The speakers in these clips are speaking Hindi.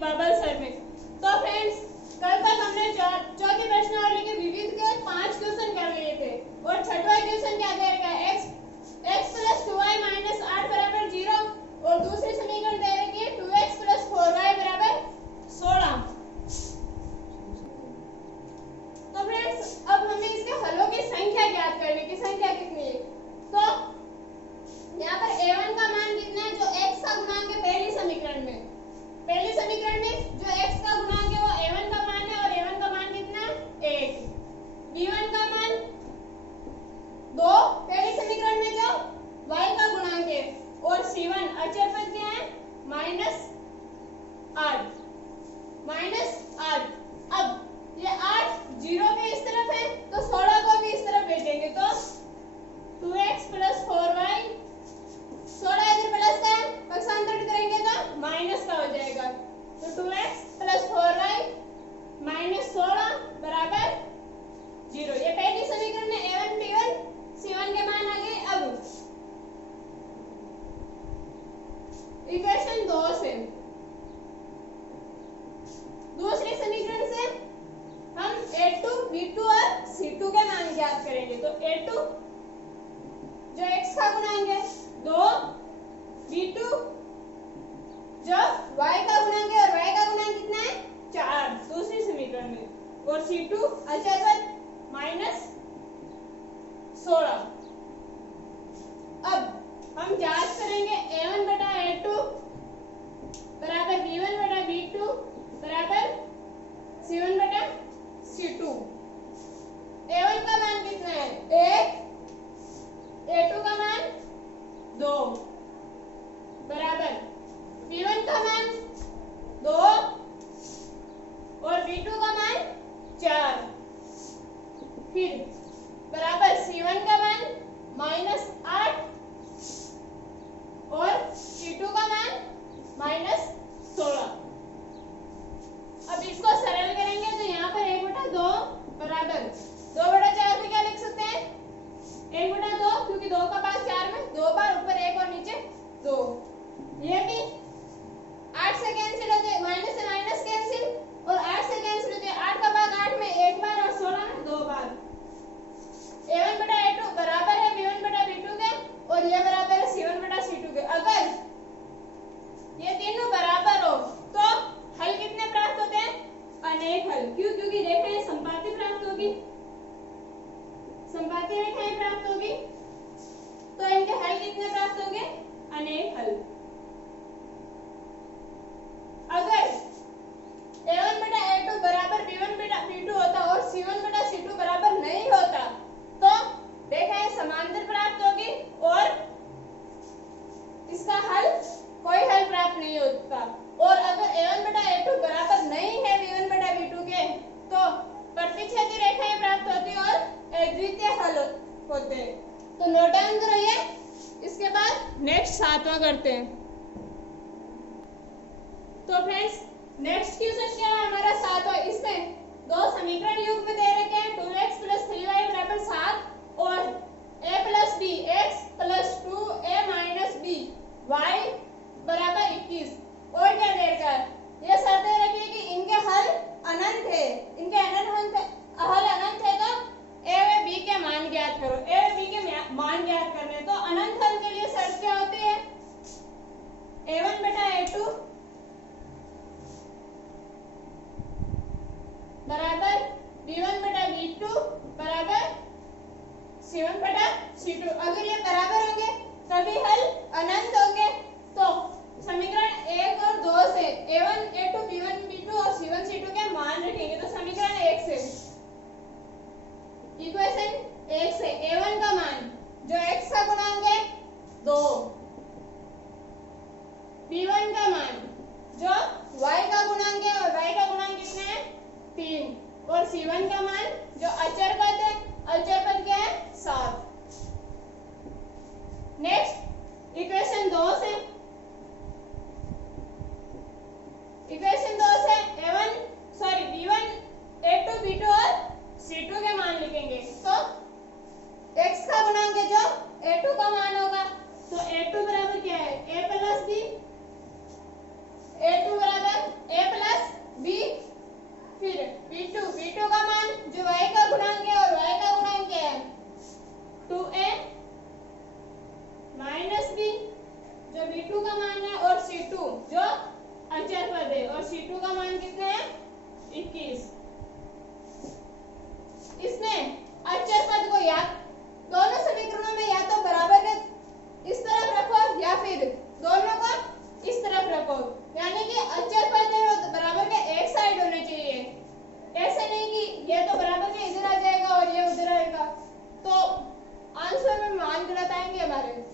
बबल सर में। तो फ्रेंड्स कल तक हमने चौथी प्रश्नावली के विविध के 5 क्वेश्चन कर लिए थे और छठवां क्वेश्चन क्या दे रखा है, x + 2y - 8 = 0 और दूसरी समीकरण दे रखी है 2x + 4y = 16। तो फ्रेंड्स अब हमें इसके हलों की संख्या ज्ञात करनी है कि संख्या कितनी है। तो यहाँ पर a1 का मान कितना है, जो x का गुणांक है पहली समीकरण में जो x का गुणांक है वो a1 का मान है और a1 का मान कितना है 1। b1 का मान 2 पहली समीकरण में जो y का गुणांक है और c1 अचर पद क्या है -8। अब ये 8 0 के इस तरफ है तो 16 को भी इस तरफ भेजेंगे तो 2x + 4y, 16 इधर प्लस का है, पक्षांतरित करेंगे तो माइनस का हो जाएगा। तो 2x + 4y - 16 = 0। ये पहली समीकरण में a1 b1 c1 के मान आ गए। अब इक्वेशन 2 से दूसरी समीकरण से हम a2 b2 और c2 के मान ज्ञात करेंगे। तो a2 जो x का गुणांक है 2, b2 जो y का गुणांक है और y का गुणांक कितना है 4 दूसरी समीकरण में और c2 अचर पद -16। अब हम जांच करेंगे a1 बटा a2 बराबर b1 बटा b2 बराबर c1 बटा c2। a1 का मान कितना है 1, a2 का मान 2 बराबर b1 का मान 2 और b2 का मान 4, फिर बराबर c1 का मान -8 और c2 का मान -16। अब इसको सरल करेंगे तो यहाँ पर 1/2 बराबर 2/4 में क्या लिख सकते हैं 1/2, क्योंकि 2 का पास 4 में 2 बार, ऊपर 1 और नीचे 2। ये भी 8 से कैंसिल हो जाए, माइनस से माइनस कैंसिल और 8 से कैंसिल हो जाए। 8 का भाग 8 में 1 बार और 16 में 2 बार। a1 बटा a2 बराबर है b1 बटा b2 के और ये बराबर है c1 बटा c2 के। अगर ये तीनों बराबर हो तो हल कितने प्राप्त होते हैं, अनेक हल। क्यों, क्योंकि रेखाएं संपाती प्राप्त होगी, संपाती रेखाएं प्राप्त होगी तो इनके हल कितने प्राप्त होंगे, अनेक हल। अगर a1 बटा a2 बराबर b1 बटा b2 होता और c1 बटा c2 बराबर नहीं होता तो रेखाएं समांतर प्राप्त होगी और इसका हल कोई हल प्राप्त नहीं होता। और अगर a1 बटा a2 बराबर नहीं है b1 बटा b2 के तो प्रतिच्छेदी रेखाएं प्राप्त होती और अद्वितीय हल होते। तो नोट डाउन करो ये, इसके बाद नेक्स्ट 7वां करते हैं। तो फ्रेंड्स नेक्स्ट क्वेश्चन क्या है हमारा 7वां। इसमें दो समीकरण युग्म दे रखे हैं 2x + 3y = 7 और a + b x + 2a - b y = 21। और क्या दे रखा है, ये शर्त दे रखी है कि इनके हल अनंत है, इनके हल अनंत है तो a व b के मान ज्ञात करो। a व b के मान ज्ञात करने तो अनंत हल के लिए शर्त क्या होती है, a1 बटा a2 बराबर b1 बटा b2 बराबर c1 बटा c2। अगर ये बराबर होंगे तभी हल अनंत होंगे। तो समीकरण 1 और 2 से a1 a2 b1 b2 और c1 c2 के मान रखेंगे। तो समीकरण 1 से इक्वेशन 1 से a1 का मान जो x का गुणांक है 2, b1 का मान जो y का गुणांक है और y का गुणांक कितना है 3 और c1 का मान जो अचर पद है, अचर पद क्या है 7। नेक्स्ट इक्वेशन 2 से b1 a2 b2 और c2 के मान लिखेंगे। तो x का गुणांक है जो a2 का मान होगा तो a2 बराबर क्या है a + b, a2 बराबर a का मान है और C2 जो अचर पद है, और C2 का मान कितना है 21। इसमें अचर पद को या दोनों समीकरणों में या तो बराबर इस तरफ रखो या फिर दोनों को इस तरफ रखो, यानी कि अचर पद है वो बराबर के एक साइड होने चाहिए। ऐसे नहीं कि ये तो बराबर के इधर आ जाएगा और ये उधर आएगा, तो आंसर में मान गलत आएंगे हमारे,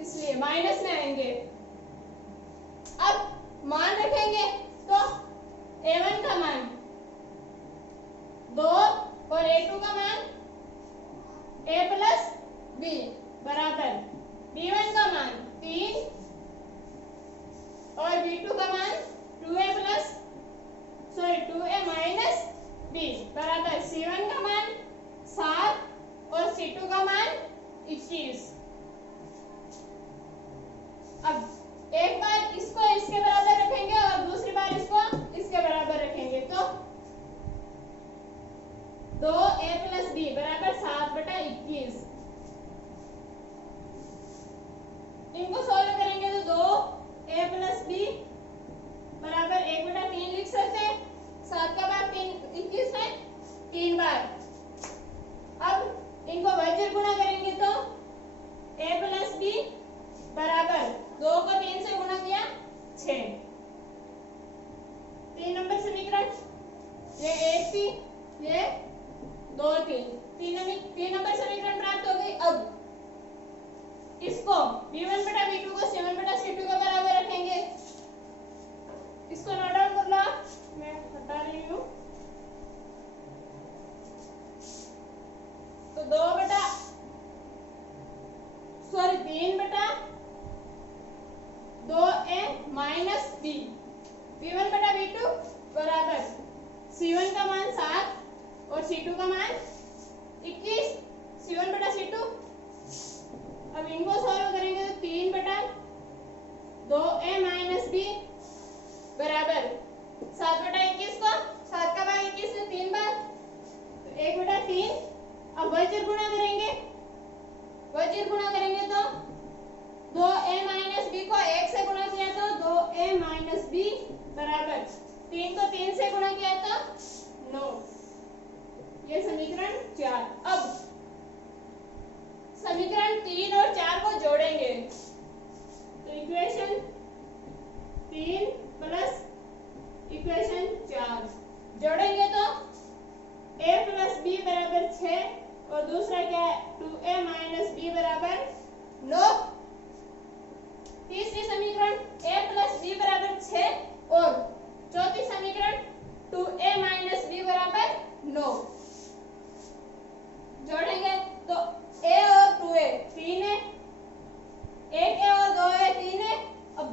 इसलिए माइनस में आएंगे। अब मान रखेंगे तो A1 का मान 2 और A2 का मान A प्लस B बराबर B1 का मान 3 और B2 का मान 2A माइनस B बराबर C1 का मान 7 और C2 का मान 21। अब एक बार इसको इसके बराबर रखेंगे और दूसरी बार इसको इसके बराबर रखेंगे, तो 2A प्लस B बराबर 7/21। इनको सॉल्व करेंगे तो 2A प्लस B बराबर 1/3 लिख सकते हैं। 7 का भाग 21 है 3 बार। अब इनको वज्र गुणा करेंगे तो A प्लस B बराबर 2 को 3 से गुणा किया 6। 3 नंबर समीकरण, ये 1 थी, ये 2 थी, 3 नंबर समीकरण प्राप्त हो गई। अब इसको B1/B2 को C1/C2 के बराबर रखेंगे। इसको नोट डाउन कर लो, मैं हटा रही हूँ। तो 3/2A माइनस B B1/B2 बराबर C1 का मान 7 और C2 का मान 21 C1/C2। अब इनको सॉल्व करेंगे तो 3/2A माइनस B बराबर 7/21 को 7 का भाग 21 में 3 बार, तो 1/3। अब वज्र गुणा करेंगे, तो 2A माइनस B को 1 से गुणा किया तो 2A माइनस B बराबर 3 को 3 से गुणा किया तो 9। ये समीकरण 4। अब समीकरण 3 और 4 को जोड़ेंगे, तो इक्वेशन 3 प्लस इक्वेशन 4 जोड़ेंगे तो A प्लस B बराबर 6 और दूसरा क्या है 2A माइनस B बराबर 9। तीसरी समीकरण A प्लस B बराबर 6 और चौथी समीकरण 2A माइनस B बराबर 9 जोड़ेंगे तो A और 2A 3 है, 1A और 2A 3 है। अब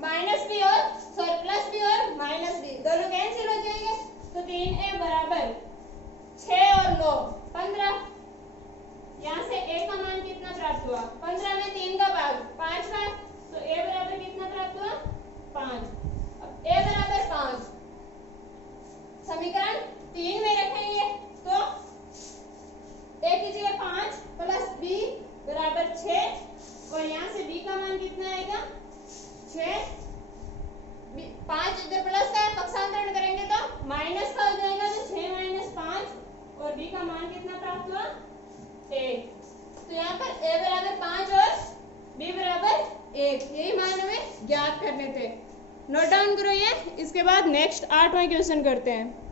माइनस B और प्लस B और माइनस B दोनों कैंसिल हो जाएंगे, तो 3A बराबर 6 और 9 15। यहाँ से A का मान कितना प्राप्त हुआ 15 में 3 का भाग 5 बार, तो A बराबर कितना प्राप्त हुआ 5। अब A बराबर 5 समीकरण 3 में रखेंगे तो A की जगह 5 प्लस B बराबर 6 और यहाँ से B का मान कितना आएगा 6। 5 इधर प्लस का है, पक्षांतरण करेंगे तो माइनस का हो जाएगा, तो 6 माइनस 5 और B का मान कितना प्राप्त हुआ 1। तो यहाँ पर A बराबर 5 और B बराबर 1, यही मान हमें ज्ञात करने थे। नोट डाउन करो ये। इसके बाद नेक्स्ट 8वां क्वेश्चन करते हैं।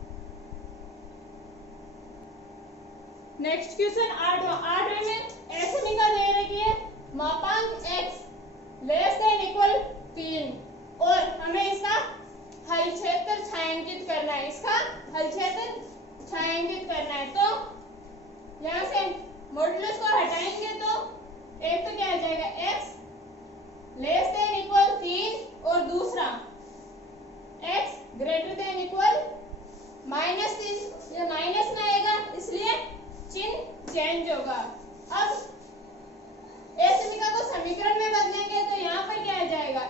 नेक्स्ट क्वेश्चन 8वें में ऐसे समीकरण दे रखी है मापांक x लेस देन इक्वल 3 और हमें इसका हल क्षेत्र छायांकित करना है। इसका हल क्षेत्र छायांकित करना है, तो यहाँ से मॉडुलस को हटाएंगे तो एक तो क्या आ जाएगा x लेस देन इक्वल 3 और दूसरा x ग्रेटर देन इक्वल -3। ये माइनस में आएगा इसलिए चिन्ह चेंज होगा। अब इस समीकरण को समीकरण में बदलेंगे तो यहाँ पर क्या आ जाएगा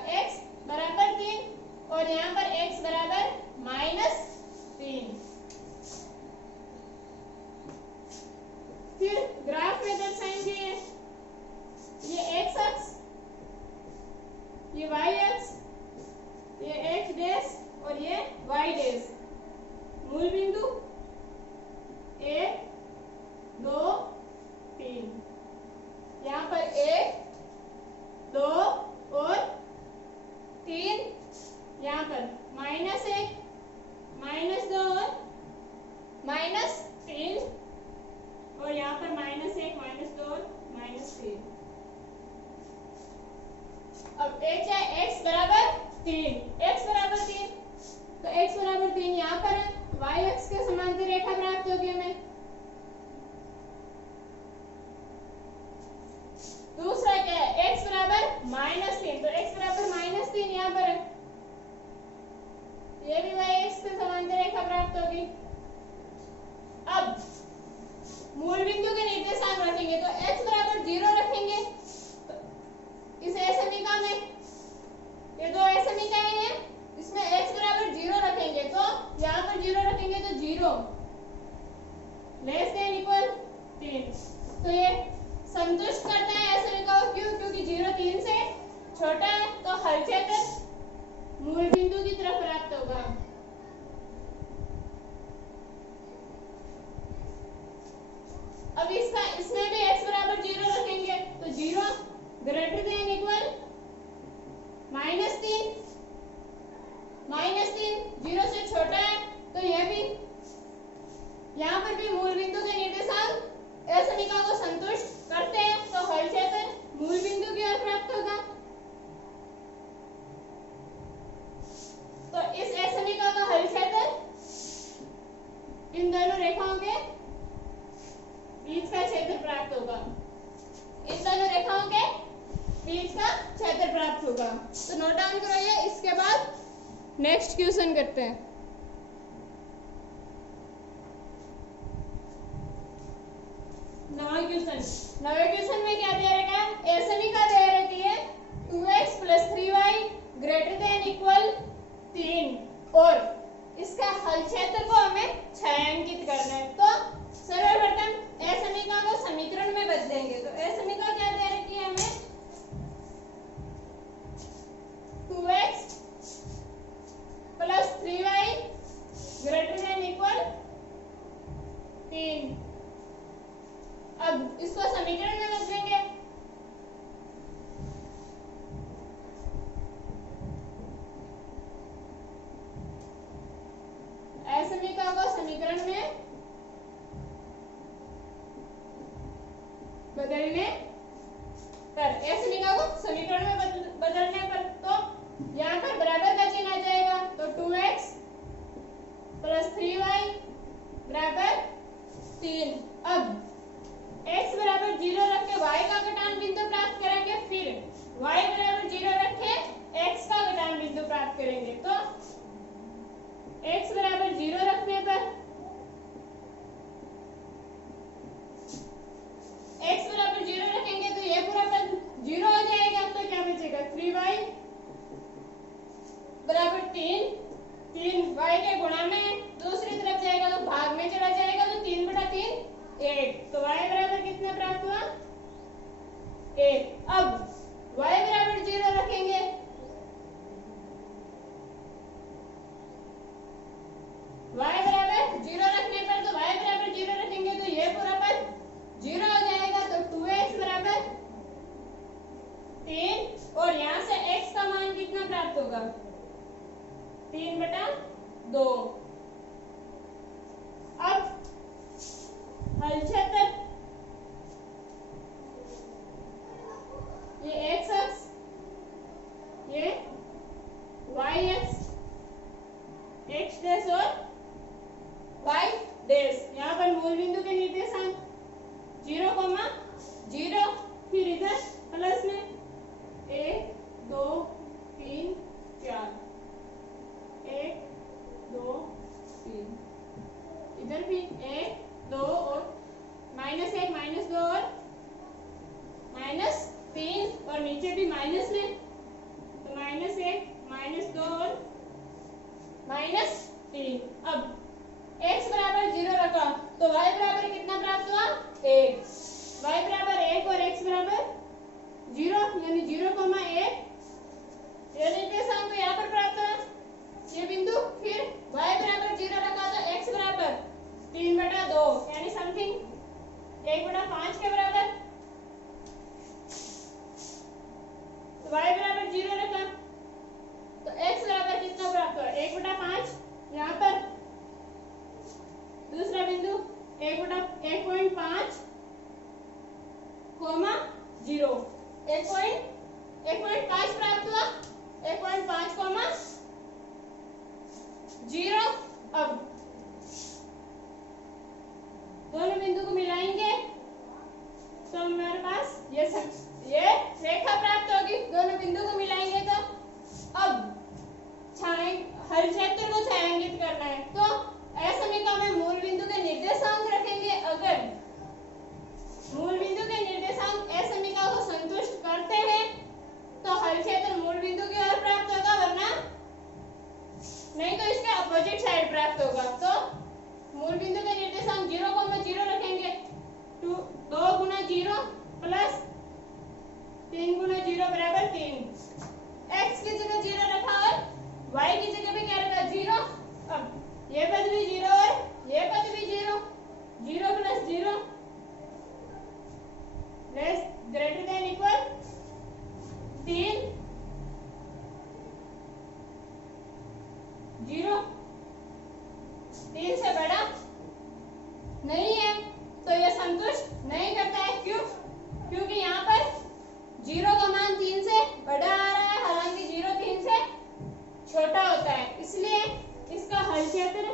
वाई एक्स, ये एक्स डैश और ये वाई डैश। मूल बिंदु 1 2 3, यहाँ पर 1 2 और 3, यहाँ पर -1 -2 और -3, और यहाँ पर -1 -2 और -3। अब x है, x बराबर 3, x बराबर 3, तो x बराबर 3 यहाँ पर है, y अक्ष के समांतर रेखा प्राप्त होगी हमें। दूसरा क्या है, x बराबर -3, तो x बराबर -3 यहाँ पर है, ये भी y अक्ष के समांतर रेखा प्राप्त होगी। अब मूल बिंदु के निर्देशांक रखेंगे, तो x बराबर 0 रखेंगे, तो इस समीकरण में ये दो समीकरण हैं, इसमें x बराबर 0 रखेंगे, तो यहाँ पर 0 रखेंगे तो 0 लेस देन इक्वल 3, तो ये संतुष्ट करता है समीकरण को। क्यों? क्योंकि 0 3 से छोटा है, तो हल क्षेत्र मूल बिंदु की तरफ प्राप्त होगा। अब इसमें भी x बराबर 0 रखेंगे, तो 0 ग्रेटर देन इक्वल -3, -3 0 से छोटा है, तो यह भी यहाँ पर भी मूल बिंदु के निर्देशांक समीकरण को संतुष्ट करते हैं, तो हल क्षेत्र मूल बिंदु की ओर प्राप्त होगा। तो इस समीकरण का हल क्षेत्र इन दोनों रेखाओं के बीच का क्षेत्र प्राप्त होगा, इन दोनों रेखाओं के बीच का क्षेत्र प्राप्त होगा। तो नोट डाउन करिए, इसके बाद नेक्स्ट क्वेश्चन करते हैं। नवे क्वेश्चन में क्या दे रखा है, समीकरण दे रखी है 2x + 3y > 3, और इसका हल क्षेत्र को हमें छायांकित करना है। तो सर्वप्रथम समीकरण को समीकरण में बदलेंगे, तो समीकरण क्या दे रखी है हमें, 2x + 3y > 3। अब इसको समीकरण में बदलेंगे, समीकरण को समीकरण में बदलने पर, समीकरण को समीकरण में बदलने पर, तो यहाँ पर बराबर का चिन्ह आ जाएगा, तो 2x + 3y > 3। अब x बराबर 0 रख के y का घटान बिंदु प्राप्त करेंगे, फिर y बराबर 0 रख के x का घटान बिंदु प्राप्त करेंगे। तो x बराबर 0 रखने पर x बराबर 0 रखेंगे, तो ये पूरा पद 0 हो जाएगा, तो क्या बचेगा, 3y = 3 y के गुणा में दूसरी तरफ जाएगा तो भाग में चला जाएगा, तो 3/3 8, तो y बराबर कितना प्राप्त हुआ, 1। अब y बराबर 0 रखेंगे, y बराबर 0 रखने पर, तो y बराबर 0 रखेंगे, तो ये पूरा पद 0 हो जाएगा, तो 2x बराबर 3, और यहाँ से x का मान कितना प्राप्त होगा, 3/2। अब हल क्षेत्र, ये x अक्ष, ये y अक्ष, x डैश और y डैश, यहाँ पर मूल बिंदु के निर्देशांक 0, 0, फिर इधर प्लस में 1 2 3 4, 1 2 3, इधर भी 1 2 और -1 -2 और -3, और नीचे भी माइनस में, तो -1 -2 और -3। अब x बराबर 0 रखा, तो y बराबर कितना प्राप्त हुआ, 1, y बराबर 1 और x बराबर 0, यानी 0, 1 अब दोनों बिंदु को मिलाएंगे तो हमारे पास ये रेखा प्राप्त होगी। दोनों बिंदु को मिलाएंगे तो अब हल क्षेत्र को छायांकित करना है तो असमीका में मूल बिंदु के निर्देशांक रखेंगे। अगर मूल बिंदु के निर्देशांक असमीका को संतुष्ट करते हैं तो हल क्षेत्र मूल बिंदु की ओर प्राप्त होगा, वरना नहीं तो इसके अपोजिट साइड प्राप्त होगा। तो मूल बिंदु के निर्देशांक 0,0 रखेंगे। 2 गुना 0 प्लस 3 गुना 0 बराबर 3। x की जगह 0 रखा और y की जगह भी क्या रखा 0। अब ये पद भी 0 और ये पद भी 0। 0 plus 0 less greater than equal 3। 0 3 से बड़ा नहीं है तो यह संतुष्ट नहीं करता है। क्यों? क्योंकि यहाँ पर 0 का मान 3 से बड़ा आ रहा है, हालांकि 0 3 से छोटा होता है, इसलिए इसका हल क्षेत्र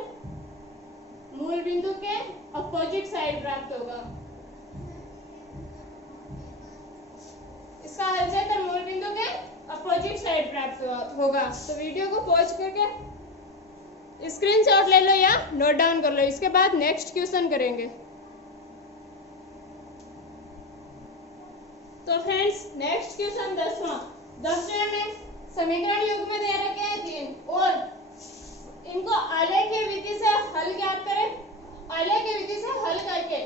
मूल बिंदु के अपोजिट साइड प्राप्त होगा। इसका हल क्षेत्र मूल बिंदु के अपोजिट साइड प्राप्त होगा। तो वीडियो को पॉज करके स्क्रीनशॉट ले लो या नोट डाउन कर लो, इसके बाद नेक्स्ट क्वेश्चन करेंगे। तो फ्रेंड्स नेक्स्ट क्वेश्चन 10वां में समीकरण युग्म दे रखे हैं 3 और इनको आलेखीय विधि से हल ज्ञात करें। आलेखीय विधि से हल करके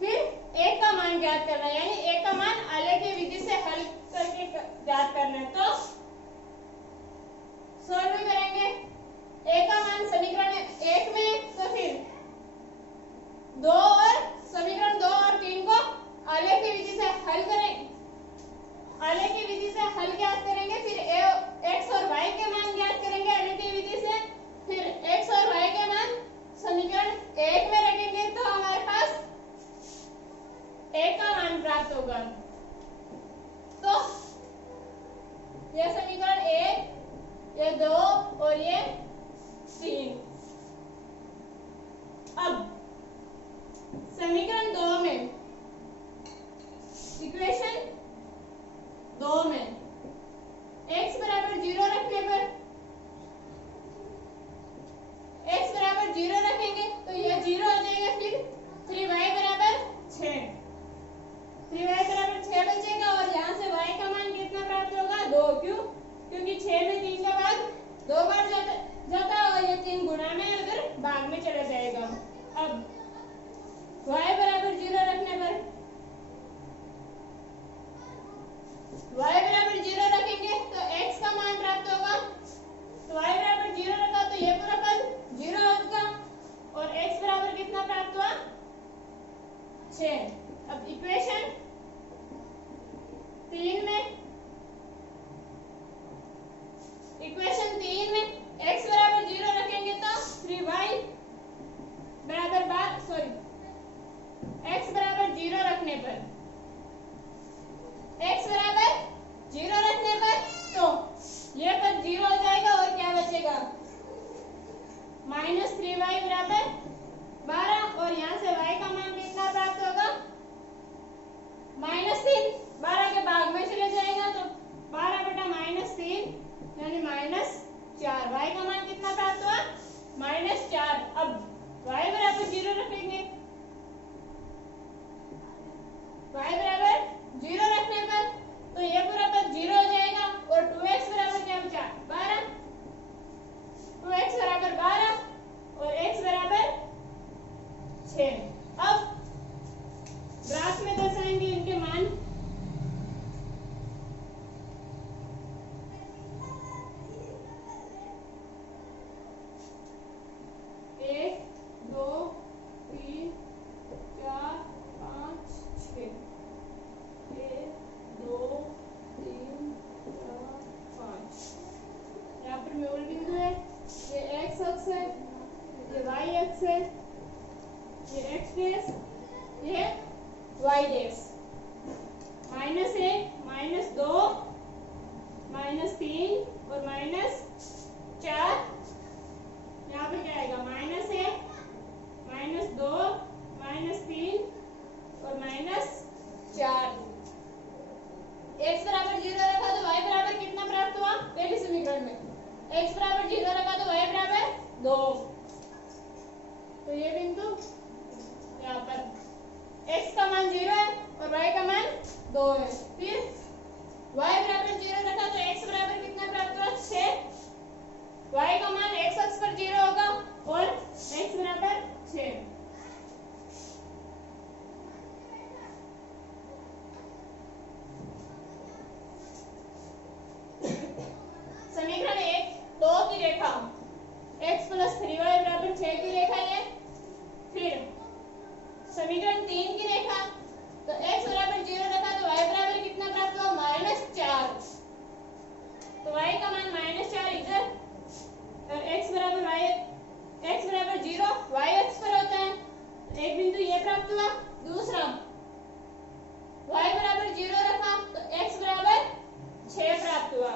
फिर एक का मान ज्ञात करना है, यानी एक का मान आलेखीय विधि से हल करके ज्ञात करना है। तो सॉल्व करेंगे। एक का मान समीकरण 1 में तो फिर 2 और समीकरण 2 और 3 को आलेखीय विधि से हल करें। आलेखीय विधि से हल ज्ञात करेंगे, फिर x और y के मान ज्ञात करेंगे आलेखीय विधि से, फिर x और y के मान समीकरण 1 में रखेंगे तो हमारे पास एक का मान प्राप्त होगा। तो ये समीकरण 1, ये 2 और ये 3। अब समीकरण 2 में इक्वेशन 2 में x बराबर 0 रखने पर x बराबर 0 रखेंगे तो यह 0 हो जाएगा। फिर 3y बराबर 6, 3y बराबर 6 बचेगा और यहाँ से y का मान कितना प्राप्त होगा 2। क्यों? क्योंकि 6 में 3 का भाग 2 बार जाता और ये 3 गुणा में अगर भाग में चला जाएगा। अब y बराबर 0 रखने पर y बराबर 0 रखेंगे तो x का मान प्राप्त होगा। तो y बराबर 0 रखा तो ये पूरा पद 0 होगा और x बराबर कितना प्राप्त हुआ 6। अब इक्वेशन 3 में x बराबर 0 रखेंगे तो 3y बराबर x बराबर 0 रखने पर तो ये पद 0 हो जाएगा और क्या बचेगा -3y बराबर 12 और यहाँ से y का मान कितना प्राप्त होगा -3। 12 के भाग में चले जाएगा तो 12 बटा -3 यानी -4। y का मान कितना प्राप्त हुआ -4। अब y बराबर 0 रखेंगे। y बराबर 0 रखने पर तो ये पूरा पद 0 हो जाएगा और 2x बराबर क्या बचा 12। 2x बराबर 12 और x बराबर 6। अब ग्राफ में दर्शाएंगे इनके मान। एक 2 3 4 5 6 1 2 3 4 5। यहाँ पर मूल बिंदु है, ये x अक्ष है, ये y अक्ष है, ये x डैश, ये y डैश। -1 -2 -3 और -4। यहाँ पे क्या आएगा -1 2। तो ये बिंदु यहाँ पर x का मान 0 है और y का मान 2 है। फिर y बराबर 0 रखा तो x बराबर कितना प्राप्त हुआ 6। y का मान x अक्ष पर 0 होगा और x बराबर 6। समीकरण 1 2 की रेखा x प्लस 3y बराबर 6 की रेखा है। फिर समीकरण 3 की रेखा तो x बराबर 0 रखा तो y बराबर कितना प्राप्त हुआ -4। तो y का मान -4 इधर और x बराबर 0 y अक्ष पर होता है। एक बिंदु ये प्राप्त हुआ। दूसरा y बराबर 0 रखा तो x बराबर 6 प्राप्त हुआ।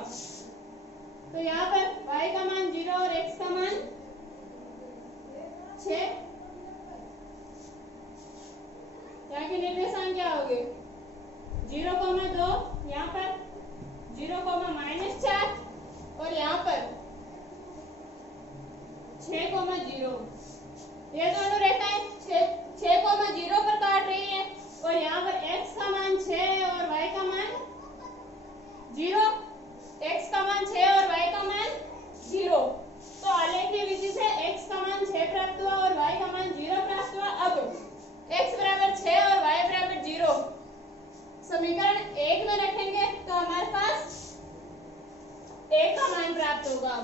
तो यहाँ पर y का मान 0 और x का मान 6। यहाँ के निर्देशांक क्या हो गए 0,2 यहाँ पर 0,-4 और यहाँ पर 6,0। ये दोनों रेखाएं 6,0 पर काट रही है और यहाँ पर x का मान 6 है और y का मान 0। x का मान 6 और y का मान 0। तो आलेखीय विधि से x का मान 6 प्राप्त हुआ और y का मान 0 प्राप्त हुआ। अब x बराबर 6 और y बराबर 0 समीकरण 1 में रखेंगे तो हमारे पास a का मान प्राप्त होगा।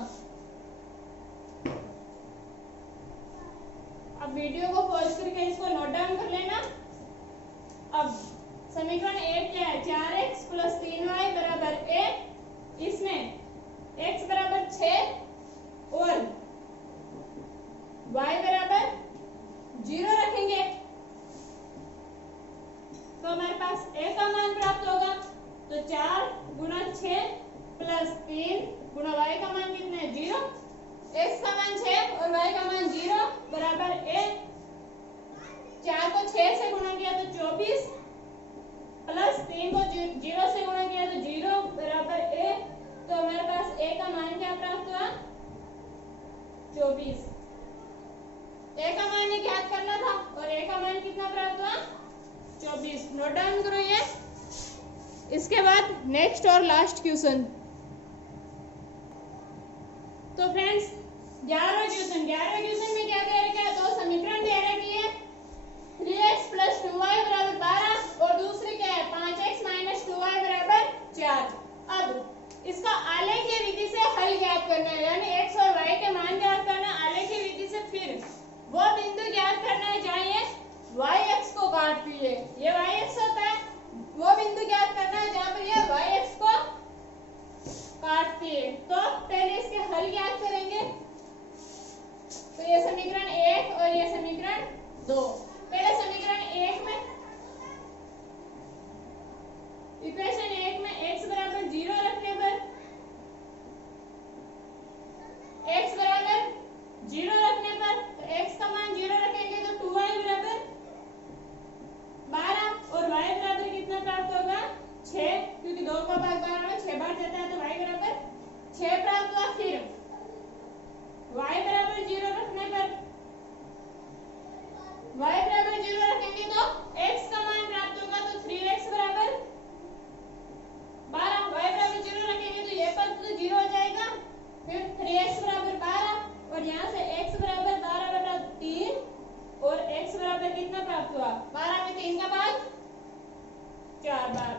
अब वीडियो को पॉज करके इसको नोट डाउन कर लेना। अब समीकरण 1 क्या है 4x प्लस 3y बराबर a। इसमें x बराबर 6 और y बराबर 0 रखेंगे तो हमारे पास a का मान प्राप्त होगा। तो 4 गुणा 6 प्लस 3 गुणा y का मान कितना है 0। x का मान 6 और y का मान 0 बराबर a। 4 को 6 से गुणा किया तो 24 प्लस 3 को 0 से गुणा किया तो 0 बराबर a। तो हमारे पास a का मान क्या प्राप्त हुआ 24। a का मान ही ज्ञात करना था और a का मान कितना प्राप्त हुआ 24। नोट डाउन करो ये। इसके बाद नेक्स्ट और लास्ट क्वेश्चन। तो फ्रेंड्स 11वां क्वेश्चन में क्या कह रखा है दो समीकरण दे रखी है 3x प्लस 2y बराबर 12 और दूसरी क्या है 5x माइनस 2y बराबर 4। अब इसका आलेखीय विधि से हल ज्ञात करना है यानी x और y के मान ज्ञात करना है आलेखीय विधि से। फिर वो बिंदु ज्ञात करना है जहाँ ये y अक्ष को काटती है। ये y अक्ष होता है वो बिंदु ज्ञात करना है जहाँ पर ये y अक्ष को काटती है। तो पहले इसके हल ज्ञात करेंगे। तो ये समीकरण 1 और ये समीकरण 2। पहले समीकरण 1 में इक्वेशन 1 में x बराबर 0 रखने पर तो x का मान 0 रखेंगे तो 2y बराबर 12 और y बराबर कितना प्राप्त होगा 6 क्योंकि 2 का भाग 12 में 6 बार जाता है तो y बराबर 6 प्राप्त हुआ। फिर y बराबर 0 रखने पर y बराबर 0 रखेंगे तो x का मान प्राप्त होगा तो 3x बराबर 12। y बराबर 0 रखेंगे तो ये पद तो 0 हो जाएगा। फिर 3x बराबर 12 और यहाँ से x बराबर 12/3 और x बराबर कितना प्राप्त हुआ 12 में 3 का भाग 4 बार।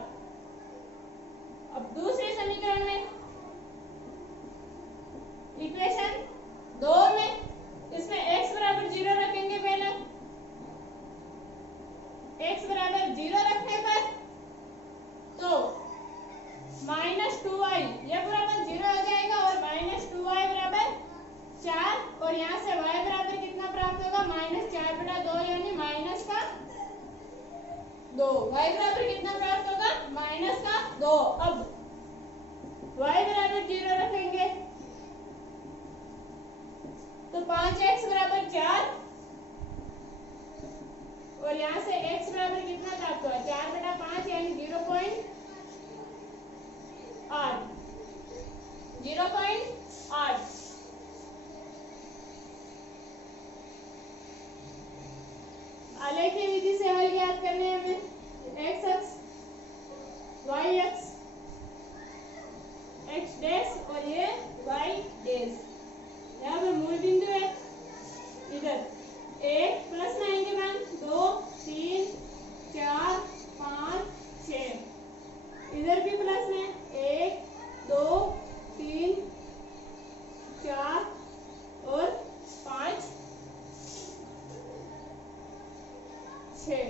अब दूसरे समीकरण में इक्वेशन 2 में इसमें x बराबर 0 रखेंगे। पहले x बराबर 0 रखने पर तो -2y ये पूरा पद 0 हो जाएगा और -2y बराबर 4 और यहाँ से y बराबर कितना प्राप्त होगा -4/2 यानी -2। y बराबर कितना प्राप्त होगा -2। अब y बराबर 0 रखेंगे तो 5x बराबर 4 और यहाँ से x बराबर कितना प्राप्त हुआ 4/5 यानी 0.8। आलेख की विधि से हल ज्ञात करने हैं हमें। एक्स अक्ष, वाई अक्ष, एक्स डैश और ये वाई डैश। यहाँ पर मूल बिंदु है, इधर 1 प्लस में आएंगे मैम 2 3 4 5 6। इधर भी प्लस में 1 2 3 4 और 5 6।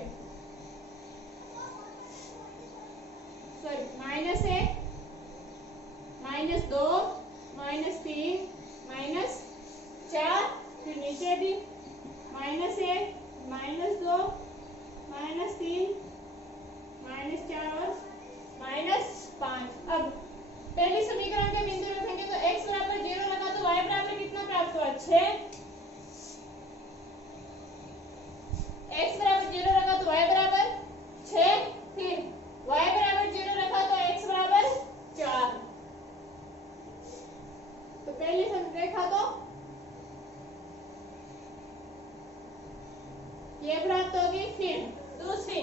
सॉरी -1 -2 -3 -4, फिर नीचे भी -1 -2 -3 -4 और -5। अब पहली समीकरण के बिंदु रखेंगे तो x बराबर 0 लगा तो y बराबर कितना प्राप्त हुआ 6। x बराबर 0 रखा तो y बराबर 6, फिर y बराबर 0 रखा तो x बराबर 4। तो पहली रेखा तो ये प्राप्त होगी। फिर दूसरी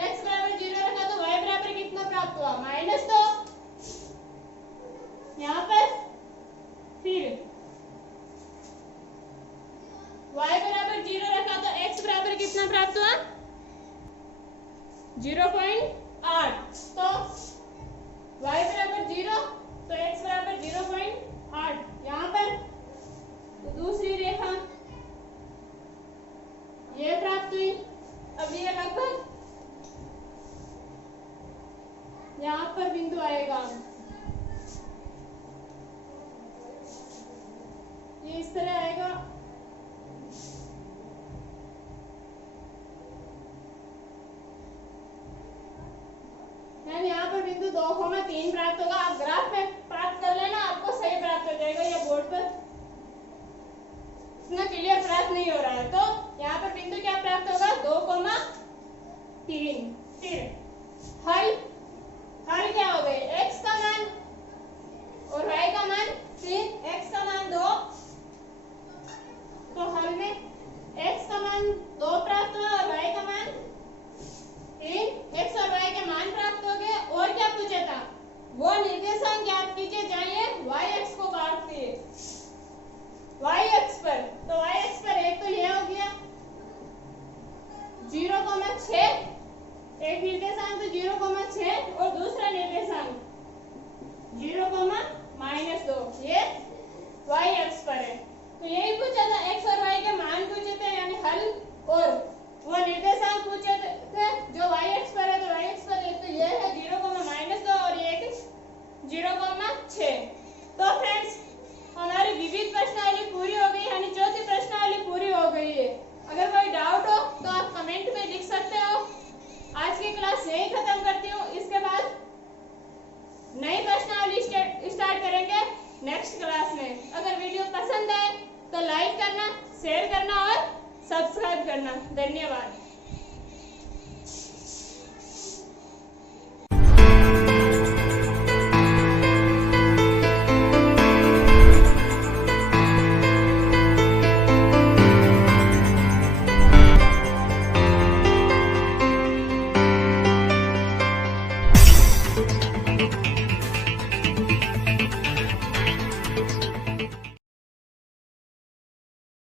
x बराबर 0 रखा तो y बराबर कितना प्राप्त हुआ -2 यहाँ पर। फिर y बराबर 0 रखा तो x बराबर कितना प्राप्त हुआ 0.8। तो y बराबर 0 तो x बराबर 0.8 यहाँ पर। तो दूसरी रेखा ये प्राप्त हुई। अब ये लगभग यहाँ पर बिंदु आएगा, ये इस तरह आएगा। यहाँ पर बिंदु 2,3 प्राप्त होगा। आप ग्राफ में प्राप्त कर लेना, आपको सही प्राप्त हो जाएगा। ये बोर्ड पर इतना क्लियर प्राप्त नहीं हो रहा है, तो यहाँ पर बिंदु क्या प्राप्त होगा 2,3। फिर हल क्या हो गए, x का मान और y का मान 3, x का मान 2, तो हल में x का मान 2 प्राप्त हुआ और y का मान 3। x और y के मान प्राप्त हो गए। और क्या पूछा था, वो निर्देशांक ज्ञात कीजिए जाइए y अक्ष को काटते y अक्ष पर। तो y अक्ष पर एक तो ये हो गया 0,6, एक निर्देशांक तो 0,6 और दूसरा निर्देशांक 0,-2, ये y अक्ष पर है। तो यही पूछा था, x और y के मान पूछे थे यानी हल, और वो निर्देशांक पूछे थे जो y अक्ष पर है। तो y अक्ष पर एक तो ये है 0,-2 और ये 0,6। तो फ्रेंड्स हमारी विविध प्रश्नावली पूरी हो गई, यानी चौथी प्रश्नावली पूरी हो गई है। अगर कोई डाउट हो तो आप कमेंट में लिख सकते हो। आज की क्लास यही खत्म करती हूँ, इसके बाद नई प्रश्नावली स्टार्ट करेंगे नेक्स्ट क्लास में। अगर वीडियो पसंद आए तो लाइक करना, शेयर करना और सब्सक्राइब करना। धन्यवाद।